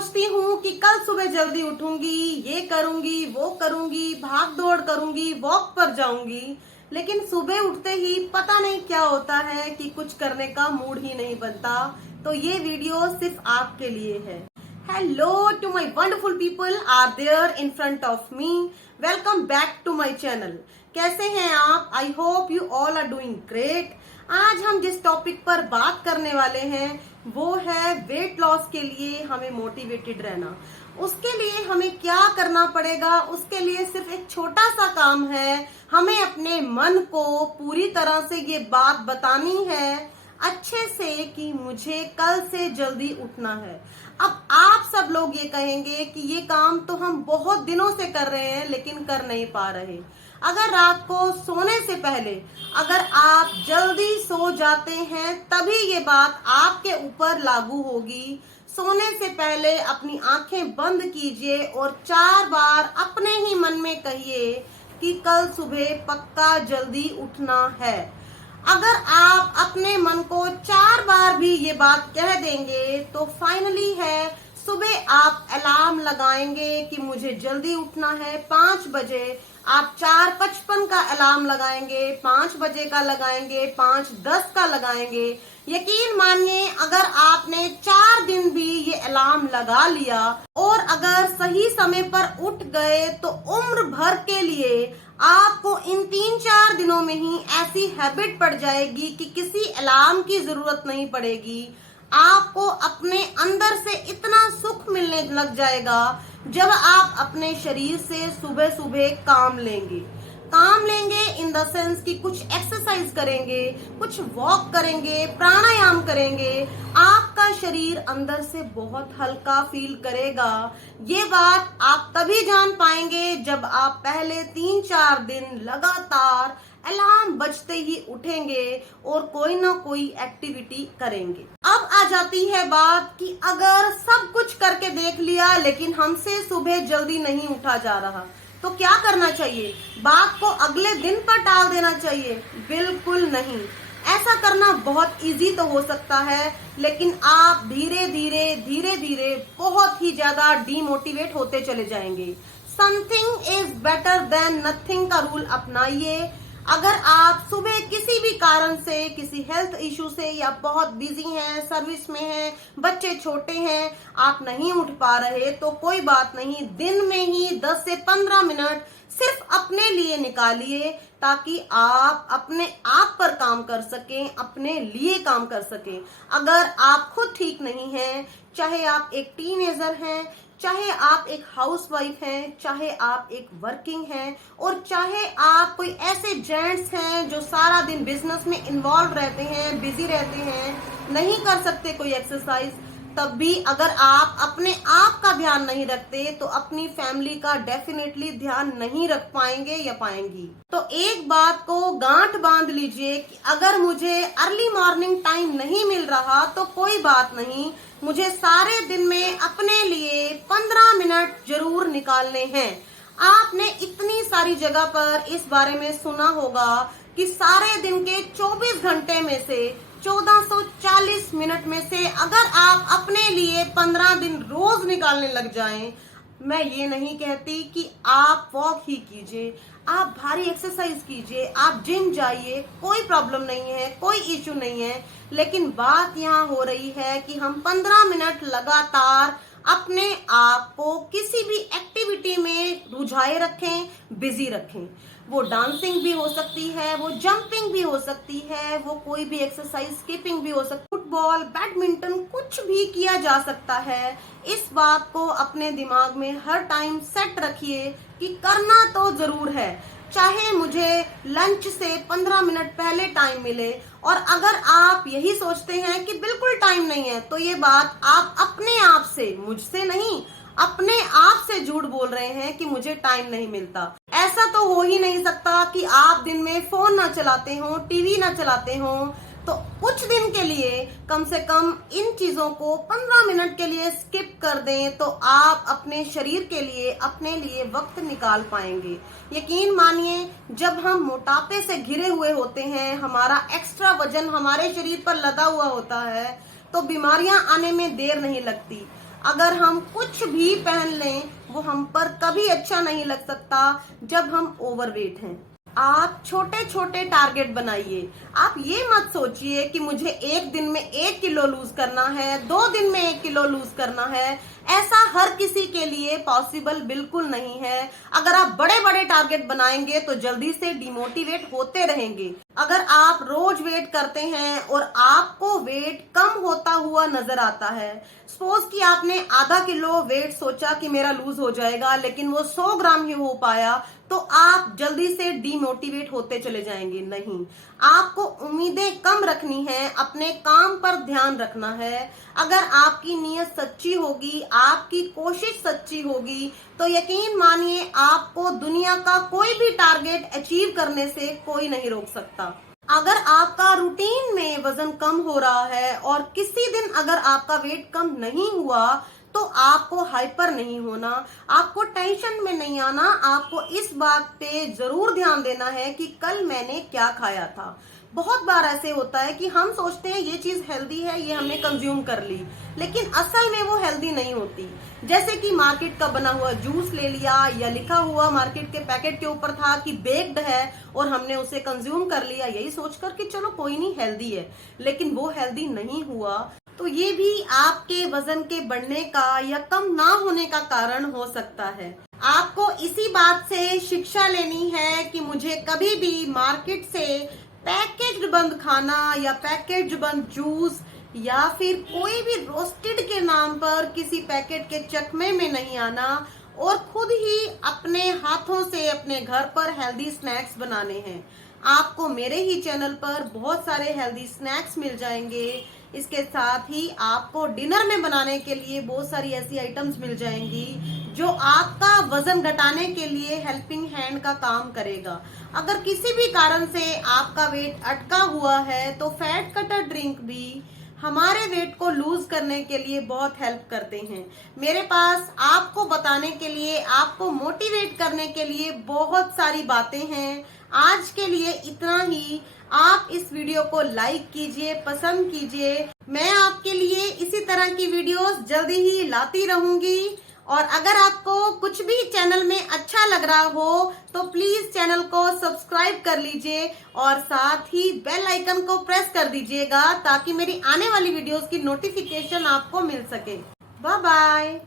सोचती हूँ कि कल सुबह जल्दी उठूंगी, ये करूंगी, वो करूंगी, भाग दौड़ करूंगी, वॉक पर जाऊंगी, लेकिन सुबह उठते ही पता नहीं क्या होता है कि कुछ करने का मूड ही नहीं बनता। तो ये वीडियो सिर्फ आपके लिए है। Hello to my wonderful people are there in front of me. Welcome back to my channel. कैसे हैं आप? I hope you all are doing great. आज हम जिस टॉपिक पर बात करने वाले हैं वो है वेट लॉस के लिए हमें मोटिवेटेड रहना। उसके लिए हमें क्या करना पड़ेगा? उसके लिए सिर्फ एक छोटा सा काम है। हमें अपने मन को पूरी तरह से ये बात बतानी है अच्छे से कि मुझे कल से जल्दी उठना है। अब आप सब लोग ये कहेंगे कि ये काम तो हम बहुत दिनों से कर रहे हैं लेकिन कर नहीं पा रहे। अगर रात को सोने से पहले अगर आप जल्दी सो जाते हैं तभी ये बात आपके ऊपर लागू होगी। सोने से पहले अपनी आंखें बंद कीजिए और 4 बार अपने ही मन में कहिए कि कल सुबह पक्का जल्दी उठना है। अगर आप अपने मन को 4 बार भी ये बात कह देंगे तो फाइनली है सुबह आप अलार्म लगाएंगे कि मुझे जल्दी उठना है 5 बजे। आप 4:55 का अलार्म लगाएंगे, 5 बजे का लगाएंगे, 5:10 का लगाएंगे। यकीन मानिए अगर आपने 4 दिन भी ये अलार्म लगा लिया और अगर सही समय पर उठ गए तो उम्र भर के लिए आपको इन 3-4 दिनों में ही ऐसी हैबिट पड़ जाएगी कि किसी अलार्म की जरूरत नहीं पड़ेगी। आपको अपने अंदर से इतना सुख मिलने लग जाएगा जब आप अपने शरीर से सुबह सुबह काम लेंगे इन द सेंस कि कुछ एक्सरसाइज करेंगे, कुछ वॉक करेंगे, प्राणायाम करेंगे। आपका शरीर अंदर से बहुत हल्का फील करेगा। ये बात आप तभी जान पाएंगे जब आप पहले 3-4 दिन लगातार अलार्म बजते ही उठेंगे और कोई ना कोई एक्टिविटी करेंगे। अब आ जाती है बात कि अगर सब कुछ करके देख लिया लेकिन हमसे सुबह जल्दी नहीं उठा जा रहा तो क्या करना चाहिए? बात को अगले दिन पर टाल देना चाहिए? बिल्कुल नहीं। ऐसा करना बहुत इजी तो हो सकता है लेकिन आप धीरे धीरे बहुत ही ज्यादा डीमोटिवेट होते चले जाएंगे। Something is better than nothing का रूल अपनाइए। अगर आप सुबह किसी भी कारण से, किसी हेल्थ इशू से या बहुत बिजी हैं, सर्विस में हैं, बच्चे छोटे हैं, आप नहीं उठ पा रहे तो कोई बात नहीं। दिन में ही 10 से 15 मिनट सिर्फ अपने लिए निकालिए ताकि आप अपने आप पर काम कर सकें, अपने लिए काम कर सकें। अगर आप खुद ठीक नहीं हैं, चाहे आप एक टीनेजर हैं, चाहे आप एक हाउसवाइफ हैं, चाहे आप एक वर्किंग हैं और चाहे आप कोई ऐसे जेंट्स हैं जो सारा दिन बिजनेस में इन्वॉल्व रहते हैं, बिजी रहते हैं, नहीं कर सकते कोई एक्सरसाइज, तब भी अगर आप अपने आप का ध्यान नहीं रखते तो अपनी फैमिली का डेफिनेटली ध्यान नहीं रख पाएंगे या पाएंगी। तो एक बात को गांठ बांध लीजिए कि अगर मुझे अर्ली मॉर्निंग टाइम नहीं मिल रहा तो कोई बात नहीं, मुझे सारे दिन में अपने लिए 15 मिनट जरूर निकालने हैं। आपने इतनी सारी जगह पर इस बारे में सुना होगा कि सारे दिन के 24 घंटे में से 1440 मिनट में से अगर आप अपने लिए 15 दिन रोज निकालने लग जाएं, मैं ये नहीं कहती कि आप वॉक ही कीजिए, आप भारी एक्सरसाइज कीजिए, आप जिम जाइए, कोई प्रॉब्लम नहीं है, कोई इश्यू नहीं है। लेकिन बात यहाँ हो रही है कि हम 15 मिनट लगातार अपने आप को किसी भी एक्टिविटी में रुझाए रखें, बिजी रखें। वो डांसिंग भी हो सकती है, वो जंपिंग भी हो सकती है, वो कोई भी एक्सरसाइज, स्किपिंग भी हो सकती है, फुटबॉल, बैडमिंटन, कुछ भी किया जा सकता है। इस बात को अपने दिमाग में हर टाइम सेट रखिए कि करना तो जरूर है, चाहे मुझे लंच से 15 मिनट पहले टाइम मिले। और अगर आप यही सोचते हैं कि बिल्कुल टाइम नहीं है तो ये बात आप अपने आप से, मुझसे नहीं, अपने आप से झूठ बोल रहे हैं कि मुझे टाइम नहीं मिलता। ऐसा तो हो ही नहीं सकता कि आप दिन में फोन ना चलाते हो, टीवी ना चलाते हो। तो कुछ दिन के लिए कम से कम इन चीजों को 15 मिनट के लिए स्किप कर दें तो आप अपने शरीर के लिए, अपने लिए वक्त निकाल पाएंगे। यकीन मानिए जब हम मोटापे से घिरे हुए होते हैं, हमारा एक्स्ट्रा वजन हमारे शरीर पर लदा हुआ होता है तो बीमारियां आने में देर नहीं लगती। अगर हम कुछ भी पहन लें वो हम पर कभी अच्छा नहीं लग सकता जब हम ओवरवेट हैं। आप छोटे छोटे टारगेट बनाइए। आप ये मत सोचिए कि मुझे एक दिन में 1 किलो लूज करना है, 2 दिन में 1 किलो लूज करना है। ऐसा हर किसी के लिए पॉसिबल बिल्कुल नहीं है। अगर आप बड़े बड़े टारगेट बनाएंगे तो जल्दी से डिमोटिवेट होते रहेंगे। अगर आप रोज वेट करते हैं और आपको वेट कम होता हुआ नजर आता है, सपोज कि आपने ½ किलो वेट सोचा कि मेरा लूज हो जाएगा, लेकिन वो 100 ग्राम ही हो पाया, तो आप जल्दी से डीमोटिवेट होते चले जाएंगे। नहीं, आपको उम्मीदें कम रखनी है, अपने काम पर ध्यान रखना है। अगर आपकी नीयत सच्ची होगी, आपकी कोशिश सच्ची होगी, तो यकीन मानिए आपको दुनिया का कोई भी टारगेट अचीव करने से कोई नहीं रोक सकता। अगर आपका रूटीन में वजन कम हो रहा है और किसी दिन अगर आपका वेट कम नहीं हुआ, तो आपको हाइपर नहीं होना, आपको टेंशन में नहीं आना। आपको इस बात पे जरूर ध्यान देना है कि कल मैंने क्या खाया था। बहुत बार ऐसे होता है कि हम सोचते हैं ये चीज हेल्दी है, ये हमने कंज्यूम कर ली, लेकिन असल में वो हेल्दी नहीं होती। जैसे कि मार्केट का बना हुआ जूस ले लिया, या लिखा हुआ मार्केट के पैकेट के ऊपर था कि बेक्ड है, और हमने उसे कंज्यूम कर लिया यही सोचकर कि चलो कोई नहीं हेल्दी है, लेकिन वो हेल्दी नहीं हुआ। तो ये भी आपके वजन के बढ़ने का या कम ना होने का कारण हो सकता है। आपको इसी बात से शिक्षा लेनी है कि मुझे कभी भी मार्केट से पैकेज्ड बंद खाना या पैकेज्ड बंद जूस या फिर कोई भी रोस्टेड के नाम पर किसी पैकेट के चकमे में नहीं आना, और खुद ही अपने हाथों से अपने घर पर हेल्दी स्नैक्स बनाने हैं। आपको मेरे ही चैनल पर बहुत सारे हेल्दी स्नैक्स मिल जाएंगे। इसके साथ ही आपको डिनर में बनाने के लिए बहुत सारी ऐसी आइटम्स मिल जाएंगी जो आपका वजन घटाने के लिए हेल्पिंग हैंड का काम करेगा। अगर किसी भी कारण से आपका वेट अटका हुआ है तो फैट कटर ड्रिंक भी हमारे वेट को लूज करने के लिए बहुत हेल्प करते हैं। मेरे पास आपको बताने के लिए, आपको मोटिवेट करने के लिए बहुत सारी बातें हैं। आज के लिए इतना ही। आप इस वीडियो को लाइक कीजिए, पसंद कीजिए। मैं आपके लिए इसी तरह की वीडियोस जल्दी ही लाती रहूंगी। और अगर आपको कुछ भी चैनल में अच्छा लग रहा हो तो प्लीज चैनल को सब्सक्राइब कर लीजिए और साथ ही बेल आइकन को प्रेस कर दीजिएगा ताकि मेरी आने वाली वीडियोस की नोटिफिकेशन आपको मिल सके। Bye bye.